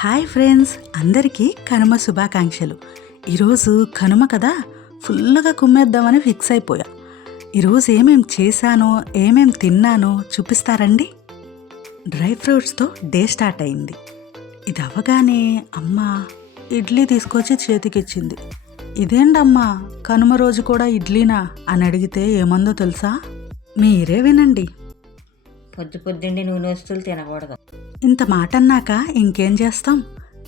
Hi friends, అందరికీ కనుమ శుభాకాంక్షలు. ఈరోజు కనుమ కదా, ఫుల్గా కుమ్మేద్దామని ఫిక్స్ అయిపోయా. ఈరోజు ఏమేం చేశానో ఏమేం తిన్నానో చూపిస్తారండి. డ్రై ఫ్రూట్స్తో డే స్టార్ట్ అయింది. ఇది అవ్వగానే అమ్మ ఇడ్లీ తీసుకొచ్చి చేతికిచ్చింది. ఇదేంటమ్మా, కనుమ రోజు కూడా ఇడ్లీనా అని అడిగితే ఏమందో తెలుసా? మీరే వినండి. పొద్దుండి నూనె వస్తువులు తినకూడదు. ఇంత మాట అన్నాక ఇంకేం చేస్తాం.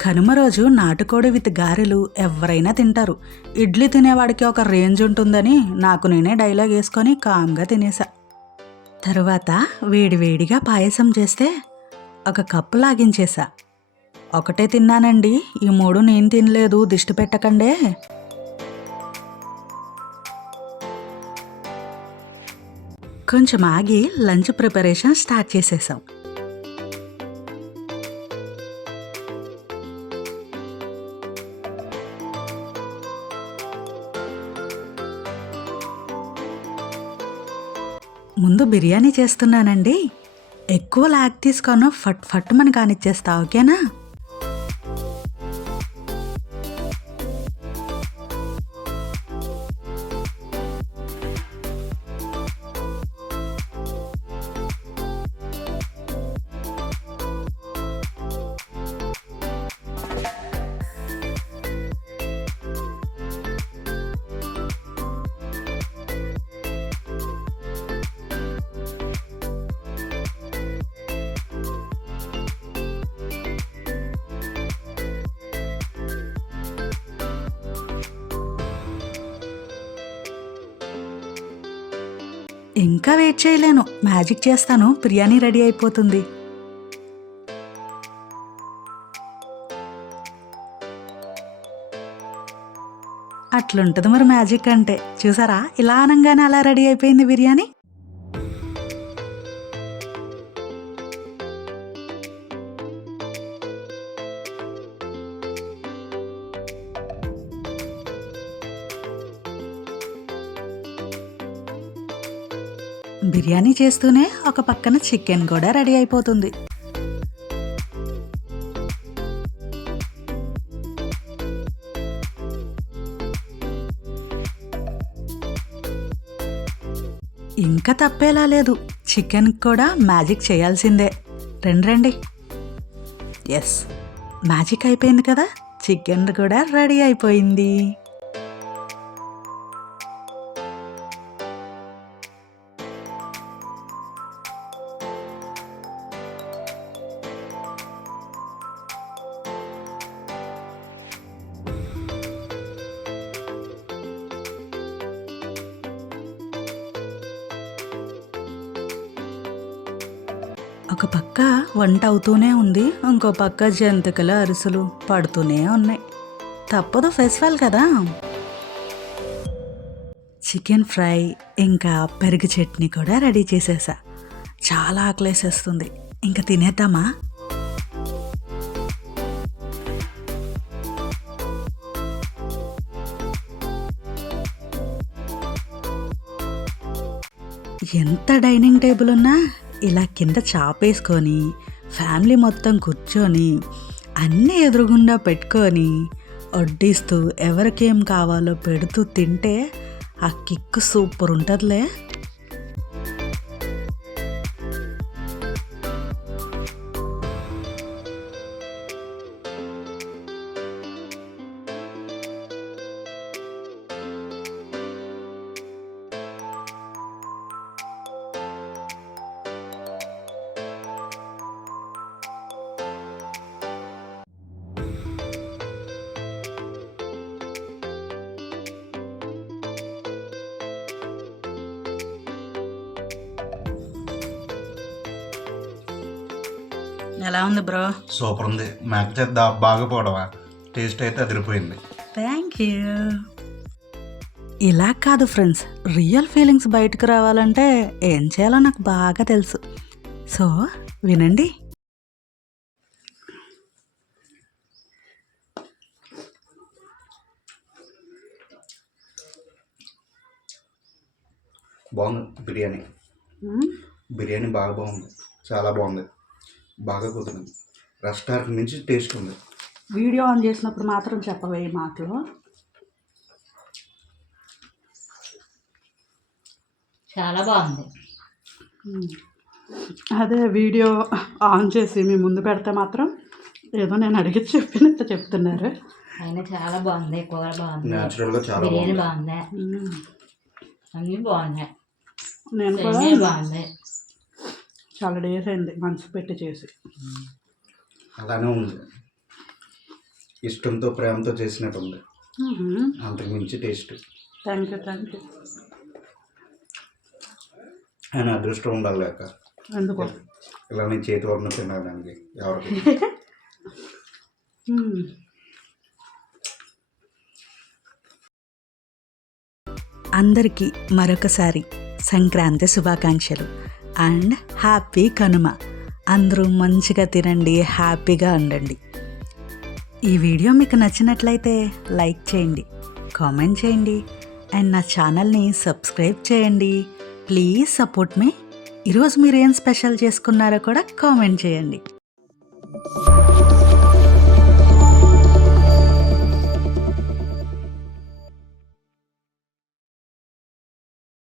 కనుమ రోజు నాటుకోడి విత్ గారెలు ఎవరైనా తింటారు. ఇడ్లీ తినేవాడికి ఒక రేంజ్ ఉంటుందని నాకు నేనే డైలాగ్ వేసుకొని కామ్గా తినేసా. తరువాత వేడివేడిగా పాయసం చేస్తే ఒక కప్పు లాగించేసా. ఒకటే తిన్నానండి, ఈ 3 నేను తినలేదు, దిష్టి పెట్టకండే. కొంచెం ఆగి లంచ్ ప్రిపరేషన్ స్టార్ట్ చేసేసాం. ముందు బిర్యానీ చేస్తున్నానండి. ఎక్కువ లాగ్ తీసుకోను, ఫట్ ఫట్ మన కానిచ్చేస్తా, ఓకేనా? ఇంకా వెయిట్ చేయలేను, మ్యాజిక్ చేస్తాను, బిర్యానీ రెడీ అయిపోతుంది. అట్లుంటుంది మరి మ్యాజిక్ అంటే. చూసారా, ఇలా అనగానే అలా రెడీ అయిపోయింది బిర్యానీ. బిర్యానీ చేస్తూనే ఒక పక్కన చికెన్ కూడా రెడీ అయిపోతుంది. ఇంకా తప్పేలా లేదు, చికెన్ కూడా మ్యాజిక్ చేయాల్సిందే. రండి. ఎస్, మ్యాజిక్ అయిపోయింది కదా, చికెన్ కూడా రెడీ అయిపోయింది. ఒక పక్క వంట అవుతూనే ఉంది, ఇంకో పక్క జంతికల అరుసులు పడుతూనే ఉన్నాయి. తప్పదు, ఫెస్టివల్ కదా. చికెన్ ఫ్రై ఇంకా పెరుగు చట్నీ కూడా రెడీ చేసేసా. చాలా ఆకలేసేస్తుంది, ఇంకా తినేద్దామా? ఎంత డైనింగ్ టేబుల్ ఉన్నా ఇలా కింద చాపేసుకొని ఫ్యామిలీ మొత్తం కూర్చొని అన్నీ ఎదురుగుండా పెట్టుకొని వడ్డిస్తూ ఎవరికేం కావాలో పెడుతూ తింటే ఆ కిక్కు సూపర్ ఉంటుందిలే. ఎలా ఉంది బ్రో? సూపర్ ఉంది. మ్యాక్ చేద్దా బాగా పోవడవా, టేస్ట్ అయితే అదిరిపోయింది. Thank you. ఇలా కాదు ఫ్రెండ్స్, రియల్ ఫీలింగ్స్ బయటకు రావాలంటే ఏం చేయాలో నాకు బాగా తెలుసు. సో వినండి. బాగుంది బిర్యానీ బాగా బాగుంది, చాలా బాగుంది, బాగా కుదిరింది. రెస్టారెంట్ మించి టేస్ట్ ఉంది. వీడియో ఆన్ చేసినప్పుడు మాత్రం చెప్పవే ఈ మాటలు. చాలా బాగుంది. అదే వీడియో ఆన్ చేసి మీ ముందు పెడితే మాత్రం ఏదో నేను అడిగి చెప్పినట్టు చెప్తున్నారు. అయినా చాలా బాగుంది. కూర బాగుంది, న్యాచురల్గా చాలా బిర్యానీ బాగుంది. బాగుంది, అన్నీ బాగున్నాయి. నేను కూడా చట్నీ బాగుంది. చాలా డేస్ అయింది మనసు పెట్టి చేసి. అలానే ఉంది, ఇష్టంతో ప్రేమతో చేసినట్టు ఉంది. అంతకు మించి టేస్ట్. Thank you. ఆయన అదృష్టం ఉండాలి లేక ఎందుకో ఇలా నేను చేతి వరకు తినడానికి ఎవరికి. అందరికీ మరొకసారి సంక్రాంతి శుభాకాంక్షలు అండ్ హ్యాపీ కనుమ. అందరూ మంచిగా తినండి, హ్యాపీగా ఉండండి. ఈ వీడియో మీకు నచ్చినట్లయితే లైక్ చేయండి, కామెంట్ చేయండి అండ్ నా ఛానల్ని సబ్స్క్రైబ్ చేయండి. ప్లీజ్ సపోర్ట్ మీ. ఈరోజు మీరు ఏం స్పెషల్ చేసుకున్నారో కూడా కామెంట్ చేయండి.